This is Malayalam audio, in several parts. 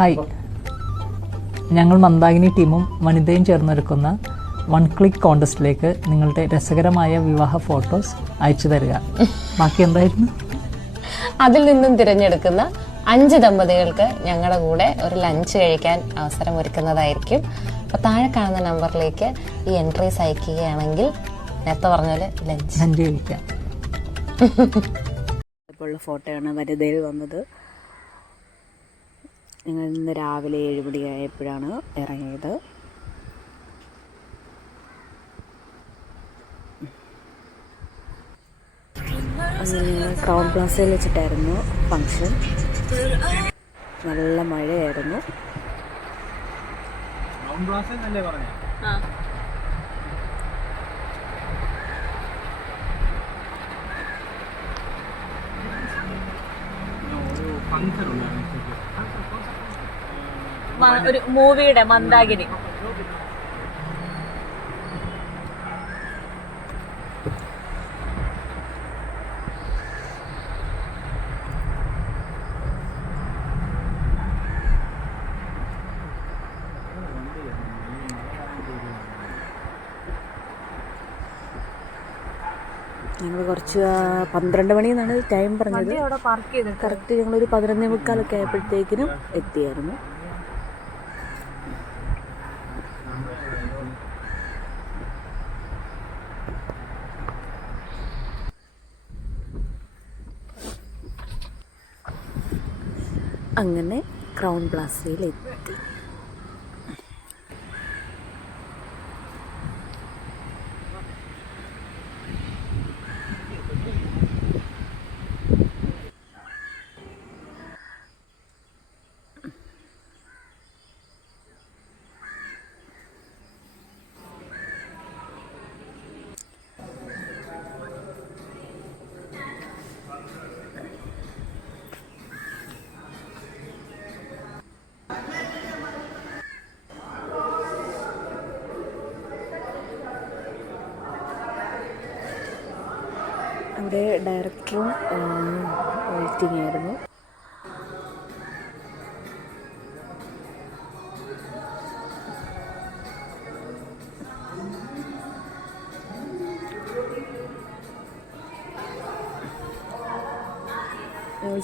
ഹായ്. ഞങ്ങൾ മന്ദാകിനി ടീമും വനിതയും ചേർന്നൊരുക്കുന്ന വൺ ക്ലിക്ക് കോണ്ടസ്റ്റിലേക്ക് നിങ്ങളുടെ രസകരമായ വിവാഹ ഫോട്ടോസ് അയച്ചു തരിക. ബാക്കി എന്തായിരുന്നു? അതിൽ നിന്നും തിരഞ്ഞെടുക്കുന്ന അഞ്ച് ദമ്പതികൾക്ക് ഞങ്ങളുടെ കൂടെ ഒരു ലഞ്ച് കഴിക്കാൻ അവസരം ഒരുക്കുന്നതായിരിക്കും. അപ്പൊ താഴെ കാണുന്ന നമ്പറിലേക്ക് ഈ എൻട്രീസ് അയക്കുകയാണെങ്കിൽ നേരത്തെ പറഞ്ഞ പോലെ ലഞ്ച് ലഞ്ച് കഴിക്കാം. ഉള്ള ഫോട്ടോയാണ് വനിതയിൽ വന്നത്. ഞങ്ങൾ ഇന്ന് രാവിലെ ഏഴ് മണിയായപ്പോഴാണ് ഇറങ്ങിയത്. ക്രൗൺ പ്ലാസയിൽ വെച്ചിട്ടായിരുന്നു ഫങ്ഷൻ നല്ല മഴയായിരുന്നു. ഒരു മൂവിയുടെ മന്ദാകിനി. ഞങ്ങൾ കുറച്ച് പന്ത്രണ്ട് മണി എന്നാണ് ടൈം പറഞ്ഞത്. കറക്റ്റ് ഞങ്ങളൊരു പതിനൊന്നേ മുക്കാലൊക്കെ ആയപ്പോഴത്തേക്കിനും എത്തിയായിരുന്നു. അങ്ങനെ ക്രൗൺ പ്ലാസയിൽ അവിടെ ഡയറക്ടറും വെയിറ്റിംഗ് ആയിരുന്നു.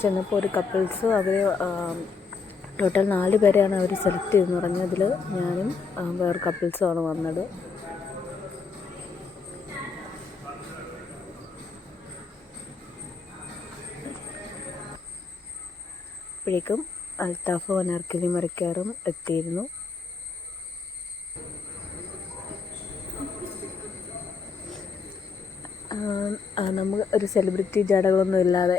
ചെന്നപ്പോൾ ഒരു കപ്പിൾസ് അവർ ടോട്ടൽ നാല് പേരെയാണ് അവർ സെലക്ട് ചെയ്തെന്ന് പറഞ്ഞത് അതിൽ ഞാനും വേറെ വേറെ കപ്പിൾസുമാണ് വന്നത്. അപ്പോഴേക്കും അൽത്താഫ് അനാർക്കലി മറിക്കാറും എത്തിയിരുന്നു. നമുക്ക് ഒരു സെലിബ്രിറ്റി ജാടകളൊന്നും ഇല്ലാതെ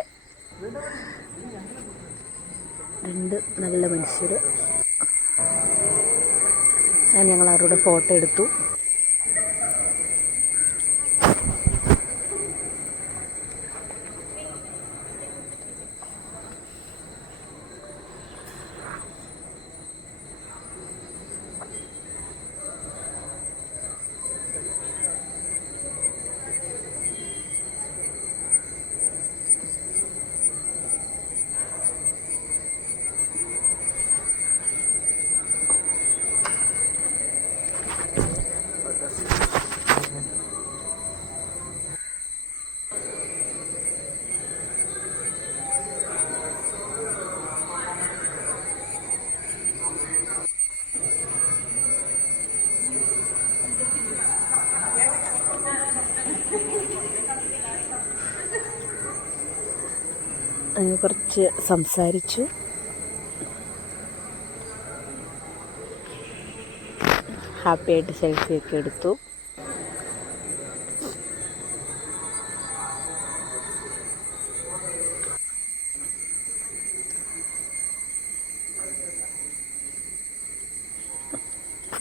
രണ്ട് നല്ല മനുഷ്യർ ഞാൻ ഞങ്ങൾ അവരുടെ ഫോട്ടോ എടുത്തു. കുറച്ച് സംസാരിച്ചു. ഹാപ്പി ആയിട്ട് സെൽഫിയൊക്കെ എടുത്തു.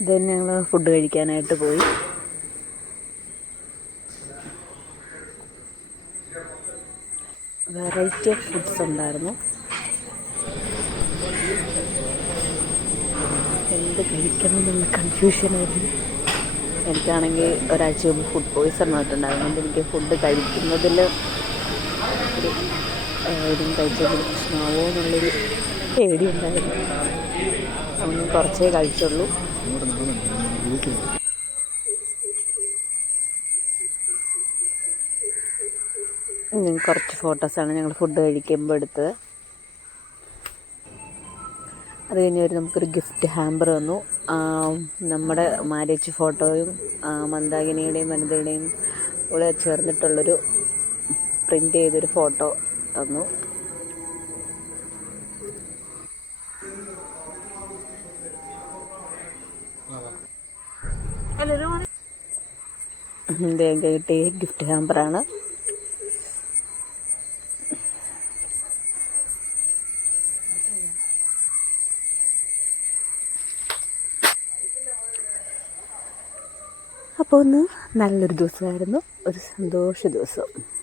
ദെൻ ഞങ്ങൾ ഫുഡ് കഴിക്കാനായിട്ട് പോയി. വെറൈറ്റി ഓഫ് ഫുഡ്സ് ഉണ്ടായിരുന്നു. എന്ത് കഴിക്കണം എന്നുള്ള കൺഫ്യൂഷനായിരുന്നു എനിക്കാണെങ്കിൽ ഒരാഴ്ച മുമ്പ് ഫുഡ് പോയിസൺ വന്നിട്ടുണ്ടായിരുന്നു. അതുകൊണ്ട് എനിക്ക് ഫുഡ് കഴിക്കുന്നതിൽ ഒരു ഇതും കഴിച്ചതിൽ പ്രശ്നമാവോ എന്നുള്ളൊരു പേടിയുണ്ടായിരുന്നു. അങ്ങനെ കുറച്ചേ കഴിച്ചുള്ളൂ. ഇനി കുറച്ച് ഫോട്ടോസാണ് ഞങ്ങൾ ഫുഡ് കഴിക്കുമ്പോൾ എടുത്തത് അത് കഴിഞ്ഞ് ഒരു നമുക്കൊരു ഗിഫ്റ്റ് ഹാമ്പർ തന്നു ആ, നമ്മുടെ മാരേജ് ഫോട്ടോയും മന്ദാകിനിയുടെയും വനിതയുടെയും കൂടെ ചേർന്നിട്ടുള്ളൊരു പ്രിന്റ് ചെയ്തൊരു ഫോട്ടോ തന്നു. ഇതേ കിട്ടിയ ഗിഫ്റ്റ് ഹാമ്പറാണ് ഒന്ന് നല്ലൊരു ദിവസമായിരുന്നു. ഒരു സന്തോഷ ദിവസം.